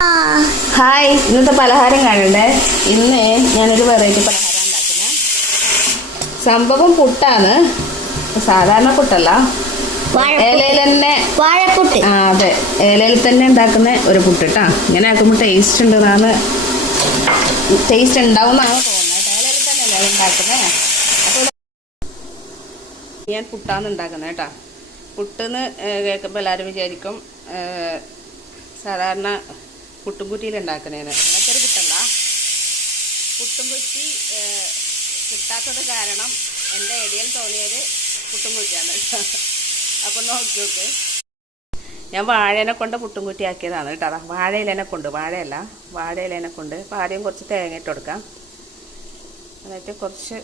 Hi, ഇന്നത്തെ പലഹാരം കാണണ്ടേ. ഇന്ന് ഞാനൊരു വെറൈറ്റി പലഹാരം ഉണ്ടാക്കുന്നത്. സംഭവം പുട്ടാണ്, സാധാരണ പുട്ടല്ല, ഇലയിൽ തന്നെ വാഴപ്പുട്ട്. അതെ, ഇലയിൽ തന്നെ ഉണ്ടാക്കുന്ന ഒരു പുട്ടിട്ടാ. ഇങ്ങനെ ആക്കുമ്പോൾ ടേസ്റ്റ് ഉണ്ടെന്നാണ്, ടേസ്റ്റ് ഉണ്ടാവും എന്നാണ് തോന്നുന്നത്. ഇലയിൽ തന്നെയല്ലേ ഉണ്ടാക്കുന്നത്. അപ്പോൾ ഞാൻ പുട്ടാണ് ഉണ്ടാക്കുന്നത് കേട്ടോ. പുട്ടെന്ന് കേൾക്കുമ്പോൾ എല്ലാവരും വിചാരിക്കും സാധാരണ പുട്ടുംകുറ്റിയിൽ ഉണ്ടാക്കുന്നതിന്. അങ്ങനത്തെ ഒരു പുട്ടല്ല. പുട്ടുംകുറ്റി കിട്ടാത്തത് കാരണം എൻ്റെ ഐഡിയയിൽ തോന്നിയത് പുട്ടുംകുറ്റിയാണ്. അപ്പം നോക്കി നോക്ക്, ഞാൻ വാഴേനെ കൊണ്ട് പുട്ടുംകുറ്റി ആക്കിയതാണ് കേട്ടോ. വാഴയിലേനെ കൊണ്ട്, വാഴയല്ല, വാഴയിലേനെ കൊണ്ട്. അപ്പോൾ ആദ്യം കുറച്ച് തേങ്ങ ഇട്ട് കൊടുക്കാം, എന്നിട്ട് കുറച്ച്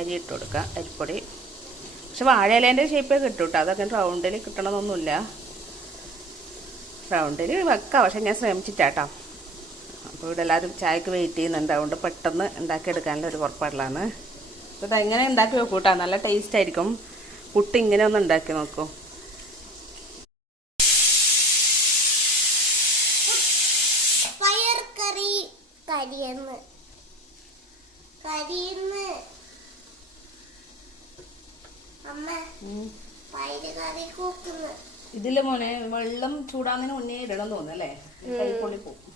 അരി ഇട്ട് കൊടുക്കാം, അരിപ്പൊടി. പക്ഷെ വാഴയിലേൻ്റെ ഷേപ്പേ കിട്ടും കേട്ടോ, അതൊക്കെ റൗണ്ടിൽ കിട്ടണമെന്നൊന്നുമില്ല. റൗണ്ടിൽ വെക്കാം, പക്ഷെ ഞാൻ ശ്രമിച്ചിട്ടാട്ടോ. അപ്പോൾ ഇവിടെ എല്ലാവരും ചായക്ക് വെയിറ്റ് ചെയ്യുന്നുണ്ട്, അതുകൊണ്ട് പെട്ടെന്ന് ഉണ്ടാക്കിയെടുക്കാനുള്ള ഒരു പുറപ്പാടിലാണ്. അപ്പോൾ ഇതെങ്ങനെ ഉണ്ടാക്കി നോക്കൂ കേട്ടോ, നല്ല ടേസ്റ്റ് ആയിരിക്കും. പുട്ട് ഇങ്ങനെ ഒന്ന് ഉണ്ടാക്കി നോക്കൂ. ഇതില് മോനെ വെള്ളം ചൂടാകുന്നതിന് മുന്നേ ഇടണം തോന്നല്ലേ, കൈപ്പൊള്ളി പോകും.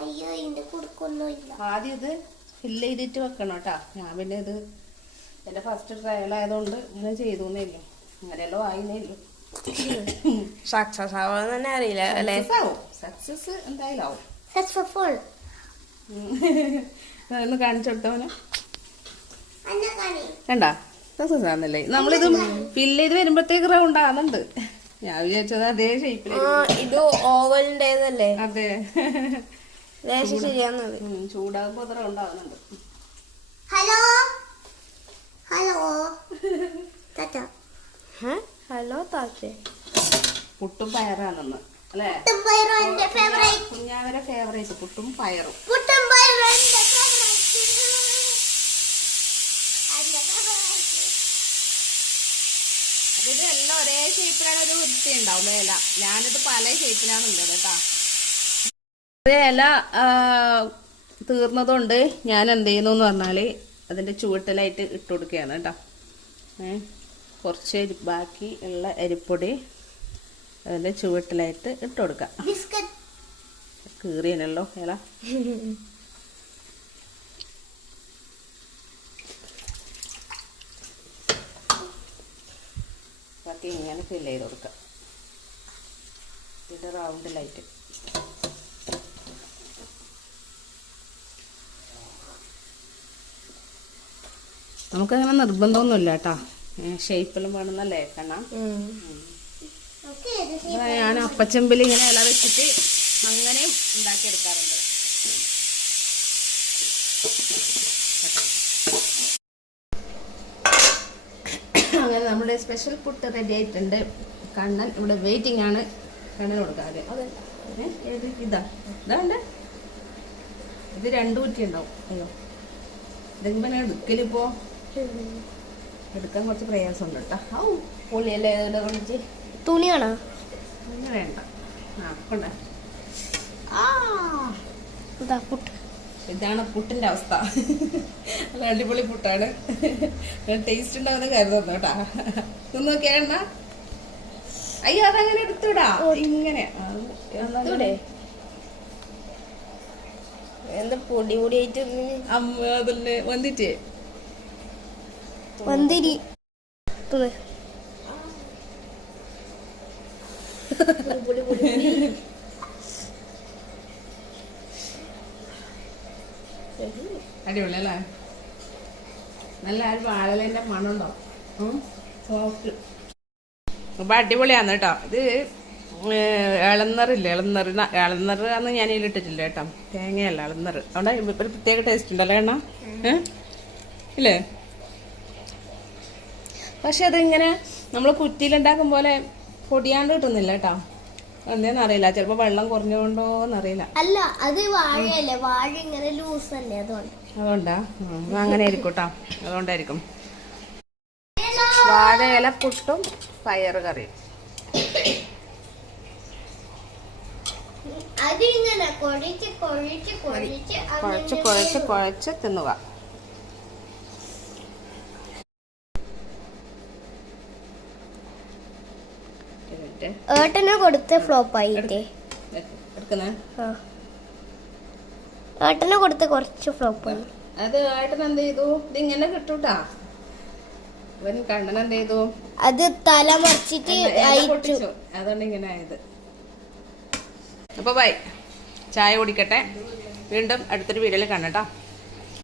അയ്യോ, ഇതിന്റെ കുടുക്കൊന്നുമില്ല. ആദ്യം ഇത് ഫില്ല് ചെയ്തിട്ട് വെക്കണം കേട്ടാ. ഞാൻ പിന്നെ ഇത് എൻ്റെ ഫസ്റ്റ് ട്രയൽ ആയതുകൊണ്ട് ഇങ്ങനെ ചെയ്തോന്നേ ഇല്ലു, അങ്ങനെയല്ലോ ആയിന്നേ ഇല്ലു. സക്സസ് ആവാന്ന് തന്നെ അറിയില്ല അല്ലേ? സക്സസ് എന്തായാലും ആവും. സക്സസ്ഫുൾ ഒന്ന് കാണിച്ചു കൊടുത്തവനെ കണ്ടാ. സക്സസ് ആണെന്നല്ലേ. നമ്മളിത് ഫില്ല് ചെയ്ത് വരുമ്പോഴത്തേക്ക് റൗണ്ട് ആവുന്നുണ്ട്. ഞാൻ വിചാരിച്ചത് അതേ ഷേപ്പിൽ. ഇത് ഓവലിന്റേതല്ലേ? അതെ, ശരിയാന്നത്. ചൂടാകുമ്പോ അത് റൗണ്ട് ആവുന്നുണ്ട്. ഹലോ ഹലോ ഹലോ താത്തേ, പുട്ടും പയറാണെന്ന് അല്ലേ? കുഞ്ഞാവരെ ഫേവറേറ്റ് പുട്ടും പയറും. അപ്പൊ ഇത് എല്ലാം ഒരേ ഷേപ്പിലാണ് ഒരു വൃത്തി ഉണ്ടാവും ഇല. ഞാനിത് പല ഷേപ്പിലാണ് ഉള്ളത് കേട്ടാ. ഇല തീർന്നതുകൊണ്ട് ഞാൻ എന്ത് ചെയ്യുന്നു എന്ന് പറഞ്ഞാൽ അതിൻ്റെ ചുവട്ടിലായിട്ട് ഇട്ട് കൊടുക്കുകയാണ് കേട്ടോ. കുറച്ച് ബാക്കി ഉള്ള അരിപ്പൊടി അതിൻ്റെ ചുവട്ടിലായിട്ട് ഇട്ട് കൊടുക്കാം. കീറിയനല്ലോ ഇല. ബാക്കി ഇങ്ങനെ ഫില്ല് ചെയ്ത് കൊടുക്കാം. ഇത് റൗണ്ടിലായിട്ട് നമുക്കങ്ങനെ നിർബന്ധമൊന്നുമില്ല കേട്ടോ, ഷേപ്പിലും വേണമെന്നല്ലേ കാണാം. ഞാൻ അപ്പച്ചമ്പിൽ ഇങ്ങനെ ഇല വെച്ചിട്ട് അങ്ങനെയും ഉണ്ടാക്കിയെടുക്കാറുണ്ട്. അങ്ങനെ നമ്മുടെ സ്പെഷ്യൽ പുട്ട് റെഡി ആയിട്ടുണ്ട്. കണ്ണൻ ഇവിടെ വെയിറ്റിംഗ് ആണ്. കണ്ണൻ കൊടുക്കാതെ അതെ ഇതാണ്ട് ഇത് 2 കുറ്റി ഉണ്ടാവും. അയ്യോ, ഇതെങ്കിലും എടുക്കലിപ്പോ എടുക്കാൻ കുറച്ച് പ്രയാസമുണ്ട് കേട്ടോ. ഔ പൊളിയല്ലേ കളിച്ച്. തുണിയാണോ? തുണി വേണ്ട. കൊണ്ട പുട്ട്. ഇതാണ് പുട്ടിന്റെ അവസ്ഥ. നല്ല അടിപൊളി പുട്ടാണ്. ടേസ്റ്റ് ഉണ്ടാവുന്ന കരുതുന്നു കേട്ടാ. ഇത് നോക്കിയാണ. അയ്യോ, അതങ്ങനെ എടുത്തൂടാ. ഇങ്ങനെ എന്താ പൊടി പൊടിയായിട്ട് അതല്ലേ വന്നിട്ടേ വന്നിരി. അടിപൊളി അല്ലേ? നല്ല വാഴലേന്റെ മണുണ്ടോ, സോഫ്റ്റ്. അപ്പൊ അടിപൊളിയാണ് കേട്ടോ. ഇത് ഇളന്നറില്ലേ, ഇളന്നറാന്ന് ഞാൻ ഇതിലിട്ടിട്ടില്ല കേട്ടോ. തേങ്ങയല്ല, ഇളന്നറ്. അവിടെ ഒരു പ്രത്യേക ടേസ്റ്റ് ഉണ്ടല്ലോ എണ്ണ, ഇല്ലേ? പക്ഷെ അതിങ്ങനെ നമ്മൾ കുറ്റിയിലുണ്ടാക്കും പോലെ പൊടിയാണ്ട് കിട്ടുന്നില്ല കേട്ടോ. എന്തേന്ന് അറിയില്ല, ചിലപ്പോ വെള്ളം കുറഞ്ഞുകൊണ്ടോന്നറിയില്ല. അല്ല, അത് വാഴയല്ലേ, വാഴ ഇങ്ങനെ ലൂസ് അല്ലേ, അതുകൊണ്ടാ. അങ്ങനെ ആയിരിക്കും കേട്ടോ, അതുകൊണ്ടായിരിക്കും. വാഴ ഇല പുട്ടും പയറ് കറിയും. അതിങ്ങനെ കുഴച്ച് കുഴച്ച് കുഴച്ച് കുഴച്ച് കുഴച്ച് കുഴച്ച് തിന്നുക. ഏട്ടനെ കൊടുത്ത് ഫ്ലോപ്പ് ആയിട്ടേ എടുക്കുന്നേ. ഏട്ടനെ കൊടുത്ത് കുറച്ച് ഫ്ലോപ്പ് ആയി. അത് ഏട്ടൻ എന്ത് ചെയ്തു? ഇതിങ്ങനെ കിട്ടൂട്ടാ. ഇവൻ കണ്ണൻ എന്ത് ചെയ്തു? അത് തല മറിച്ചിട്ട് പൊട്ടിച്ചു. അതുകൊണ്ട് ഇങ്ങനെ ആയത്. അപ്പൊ ബൈ. ചായ കുടിക്കട്ടെ. വീണ്ടും അടുത്തൊരു വീഡിയോയിൽ കാണാം ട്ടോ.